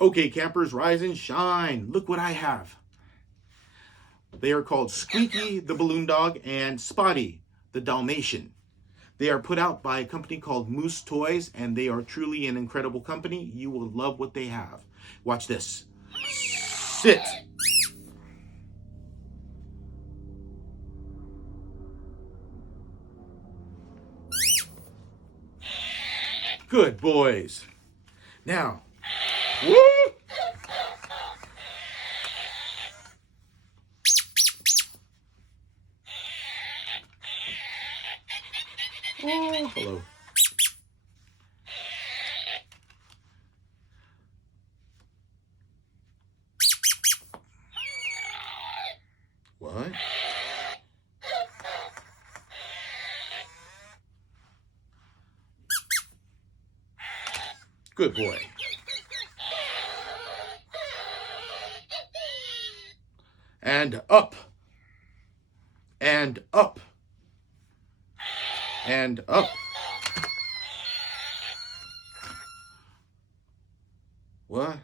Okay, campers, rise and shine. Look what I have. They are called Squeakee the Balloon Dog and Spotty the Dalmatian. They are put out by a company called Moose Toys, and they are truly an incredible company. You will love what they have. Watch this. Sit. Good boys. Now, woo! Oh, hello. What? Good boy. And up. And up. And up. What?